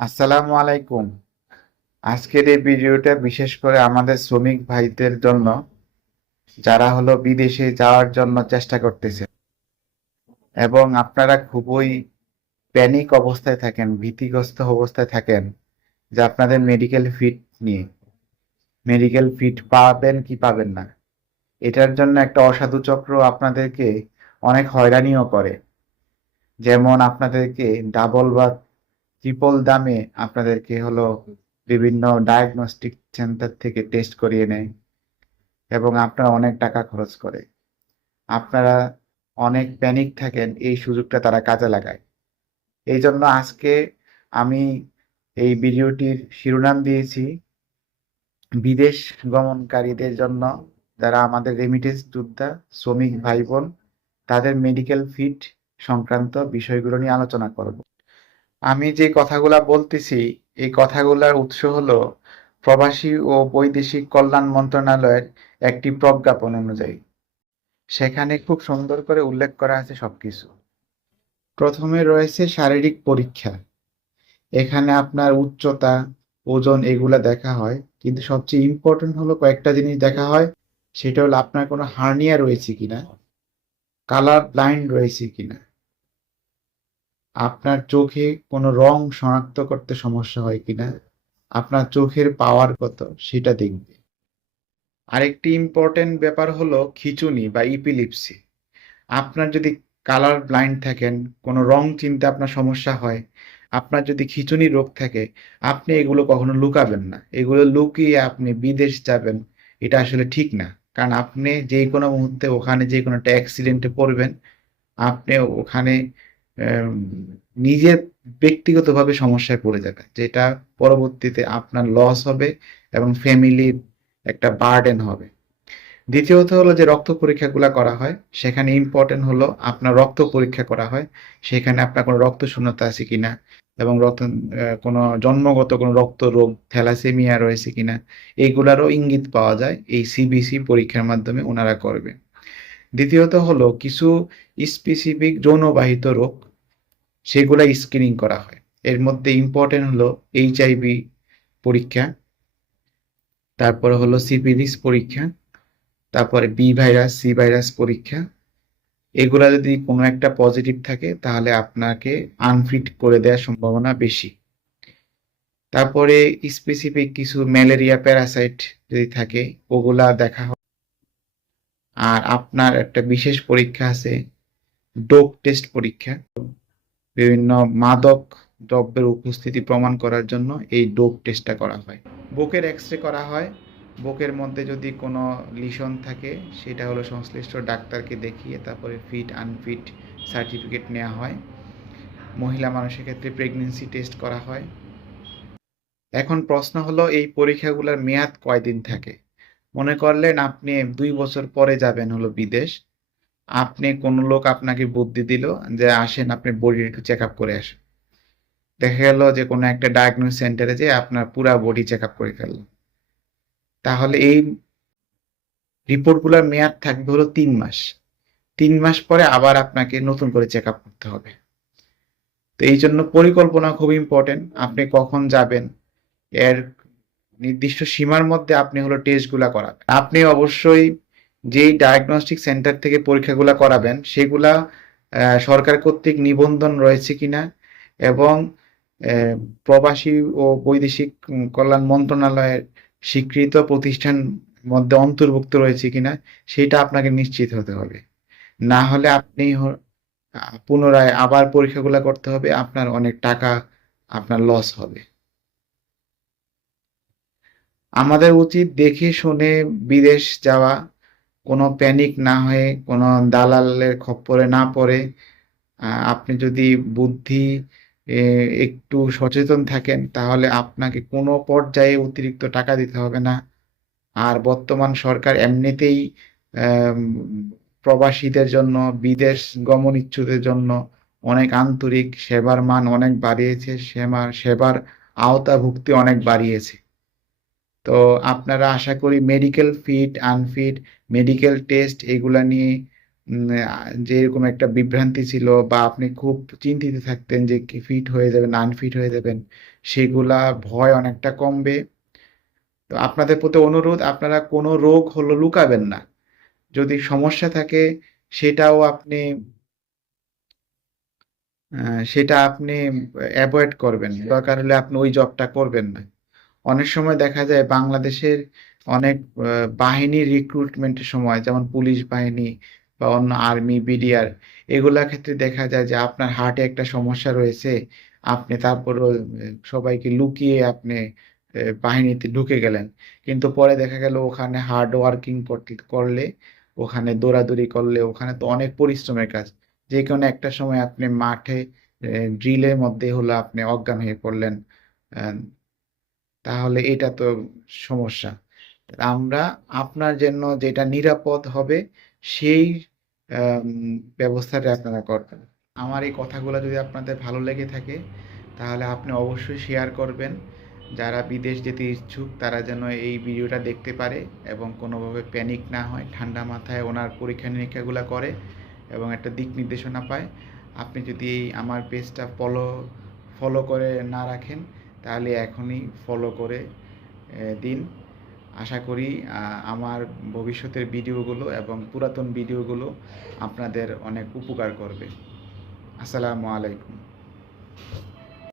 আসসালামু আলাইকুম। আজকের এই ভিডিওটা বিশেষ করে আমাদের শ্রমিক ভাইদের জন্য, যারা বিদেশে যাওয়ার জন্য চেষ্টা করতেছে এবং আপনারা খুবই প্যানিক অবস্থায় থাকেন, ভীতিগ্রস্ত অবস্থায় থাকেন যে আপনাদের মেডিকেল ফিট নিয়ে, মেডিকেল ফিট পাবেন কি পাবেন না। এটার জন্য একটা অসাধু চক্র আপনাদেরকে অনেক হয়রানিও করে। যেমন আপনাদেরকে ডাবল বা ট্রিপল দামে আপনাদেরকে বিভিন্ন ডায়াগনস্টিক সেন্টার থেকে টেস্ট করিয়ে নেয় এবং আপনারা অনেক টাকা খরচ করে। আপনারা অনেক প্যানিক থাকেন, এই সুযোগটা তারা কাজে লাগায়। এই জন্য আজকে আমি এই ভিডিওটির শিরোনাম দিয়েছি বিদেশ গমনকারীদের জন্য, যারা আমাদের রেমিটেন্স যোদ্ধা শ্রমিক ভাই বোন, তাদের মেডিকেল ফিট সংক্রান্ত বিষয়গুলো নিয়ে আলোচনা করব। আমি যে কথাগুলা বলতেছি, এই কথাগুলার উৎস হলো প্রবাসী ও বৈদেশিক কল্যাণ মন্ত্রণালয়ের একটি প্রজ্ঞাপন অনুযায়ী। সেখানে খুব সুন্দর করে উল্লেখ করা আছে সবকিছু। প্রথমে রয়েছে শারীরিক পরীক্ষা। এখানে আপনার উচ্চতা, ওজন এগুলা দেখা হয়, কিন্তু সবচেয়ে ইম্পর্টেন্ট হলো কয়েকটা জিনিস দেখা হয়। সেটা হলো আপনার কোনো হার্নিয়া রয়েছে কিনা, কালার ব্লাইন্ড রয়েছে কিনা, আপনার চোখে কোনো রং শনাক্ত করতে সমস্যা হয় কিনা, আপনার চোখের পাওয়ার কত সেটা দেখবে। আরেকটি ইম্পর্টেন্ট ব্যাপার হলো খিঁচুনি বা ইপিলিপসি। আপনার যদি কালার ব্লাইন্ড থাকেন, কোনো রং চিনতে আপনার সমস্যা হয়, আপনার যদি খিঁচুনি রোগ থাকে, আপনি এগুলো কখনো লুকাবেন না। এগুলো লুকিয়ে আপনি বিদেশ যাবেন, এটা আসলে ঠিক না। কারণ আপনি যে কোনো মুহূর্তে ওখানে যে কোনো একটা অ্যাক্সিডেন্টে পড়বেন, আপনি ওখানে আম, নিজের ব্যক্তিগতভাবে সমস্যায় পড়ে যাবেন, যেটা পরবর্তীতে আপনার লস হবে এবং ফ্যামিলির একটা বার্ডেন হবে। দ্বিতীয়ত হলো যে রক্ত পরীক্ষাগুলো করা হয়, সেখানে ইম্পর্টেন্ট হলো আপনার রক্ত পরীক্ষা করা হয়। সেখানে আপনার কোনো রক্ত শূন্যতা আছে কিনা এবং কোনো জন্মগত কোনো রক্ত রোগ, থ্যালাসেমিয়া রয়েছে কিনা, এইগুলারও ইঙ্গিত পাওয়া যায় এই সিবিসি পরীক্ষার মাধ্যমে ওনারা করবে। দ্বিতীয়ত হলো কিছু স্পেসিফিক যৌনবাহিত রোগ, সেগুলা স্ক্রিনিং করা হয়। এর মধ্যে ইম্পর্টেন্ট হলো এইচআইভি পরীক্ষা, তারপরে হলো সিফিলিস পরীক্ষা, তারপরে বি ভাইরাস, সি ভাইরাস পরীক্ষা। এগুলা যদি কোনো একটা পজিটিভ থাকে তাহলে আপনাকে আনফিট করে দেওয়ার সম্ভাবনা বেশি। তারপরে স্পেসিফিক কিছু ম্যালেরিয়া প্যারাসাইট যদি থাকে, ওগুলা দেখা হয়। আর আপনার একটা বিশেষ পরীক্ষা আছে, ডোপ টেস্ট পরীক্ষা। বিভিন্ন মাদক দ্রব্যের উপস্থিতি প্রমাণ করার জন্য এই ডোপ টেস্টটা করা হয়। বুকের এক্স-রে করা হয়। বুকের মধ্যে যদি কোনো লিশন থাকে, সেটা হলো সংশ্লিষ্ট ডাক্তারকে দেখিয়ে তারপরে ফিট আনফিট সার্টিফিকেট নেওয়া হয়। মহিলা মানুষের ক্ষেত্রে প্রেগনেন্সি টেস্ট করা হয়। এখন প্রশ্ন হলো এই পরীক্ষাগুলোর মেয়াদ কয়দিন থাকে। মনে করলেন আপনি 2 বছর পরে যাবেন বিদেশ, আপনি কোনো লোক আপনাকে বুদ্ধি দিল যে আসেন আপনি বডির একটু চেক আপ করে আসেন। দেখা গেল যে কোনো একটা ডায়াগনোস সেন্টারে যে আপনার পুরা বডি চেক আপ করে ফেললো, তাহলে এই রিপোর্টগুলোর মেয়াদ থাকবে হলো 3 মাস। 3 মাস পরে আবার আপনাকে নতুন করে চেক আপ করতে হবে। তো এই জন্য পরিকল্পনা খুব ইম্পর্টেন্ট। আপনি কখন যাবেন, এর নির্দিষ্ট সীমার মধ্যে আপনি টেস্টগুলা করাবেন। আপনি অবশ্যই যেই ডায়াগনস্টিক সেন্টার থেকে পরীক্ষাগুলা করাবেন, সেগুলা সরকার কর্তৃক নিবন্ধন রয়েছে কিনা এবং আহ, প্রবাসী ও বৈদেশিক কল্যাণ মন্ত্রণালয়ের স্বীকৃত প্রতিষ্ঠান মধ্যে অন্তর্ভুক্ত রয়েছে কিনা, সেটা আপনাকে নিশ্চিত হতে হবে। না হলে আপনি পুনরায় আবার পরীক্ষাগুলো করতে হবে, আপনার অনেক টাকা আপনার লস হবে। আমাদের উচিত দেখে শুনে বিদেশ যাওয়া, কোনো প্যানিক না হয়ে, কোনো দালালের খপ্পরে না পড়ে। আপনি যদি বুদ্ধি একটু সচেতন থাকেন, তাহলে আপনাকে কোনো পর্যায়ে অতিরিক্ত টাকা দিতে হবে না। আর বর্তমান সরকার এমনিতেই আম, প্রবাসীদের জন্য, বিদেশ গমন ইচ্ছুকদের জন্য অনেক আন্তরিক, সেবার মান অনেক বাড়িয়েছে, সেবার আওতাভুক্তি অনেক বাড়িয়েছে। তো আপনারা আশা করি medical fit unfit, medical test এগুলা নিয়ে যে এরকম একটা বিভ্রান্তি ছিল বা আপনি খুব চিন্তিত থাকতেন যে কি ফিট হয়ে যাবেন, আনফিট হয়ে যাবেন, সেগুলা ভয় অনেকটা কমবে। তো আপনাদের প্রতি অনুরোধ, আপনারা কোনো রোগ হলো লুকাবেন না। যদি সমস্যা থাকে সেটাও আপনি সেটা আপনি অ্যাভয়েড করবেন। দরকার হলে আপনি ওই জবটা করবেন না। অনেক সময় দেখা যায় বাংলাদেশের অনেক বাহিনীর রিক্রুটমেন্টের সময়, যেমন পুলিশ বাহিনী বা অন্য আর্মি, বিডিআর, এগুলা ক্ষেত্রে দেখা যায় যে আপনার হার্টে একটা সমস্যা রয়েছে, আপনি তারপরও সবাইকে লুকিয়ে আপনি বাহিনীতে ঢুকে গেলেন, কিন্তু পরে দেখা গেল ওখানে হার্ড ওয়ার্কিং করলে, ওখানে দৌড়াদৌড়ি করলে, ওখানে তো অনেক পরিশ্রমের কাজ, যে কোনো একটা সময় আপনি মাঠে ড্রিলের মধ্যে হলো আপনি অজ্ঞান হয়ে পড়লেন, আহ, তাহলে এটা তো সমস্যা। আমরা আপনার জন্য যেটা নিরাপদ হবে সেই ব্যবস্থাটা আপনারা করবেন। আমার এই কথাগুলো যদি আপনাদের ভালো লেগে থাকে তাহলে আপনি অবশ্যই শেয়ার করবেন। যারা বিদেশ যেতে ইচ্ছুক তারা যেন এই ভিডিওটা দেখতে পারে এবং কোনোভাবে প্যানিক না হয়, ঠান্ডা মাথায় ওনার পরীক্ষা নিরীক্ষাগুলো করে এবং একটা দিক নির্দেশনা পায়। আপনি যদি আমার পেজটা ফলো করে না রাখেন তাহলে এখনই ফলো করে দিন। আশা করি আমার ভবিষ্যতের ভিডিওগুলো এবং পুরাতন ভিডিওগুলো আপনাদের অনেক উপকার করবে। আসসালামু আলাইকুম।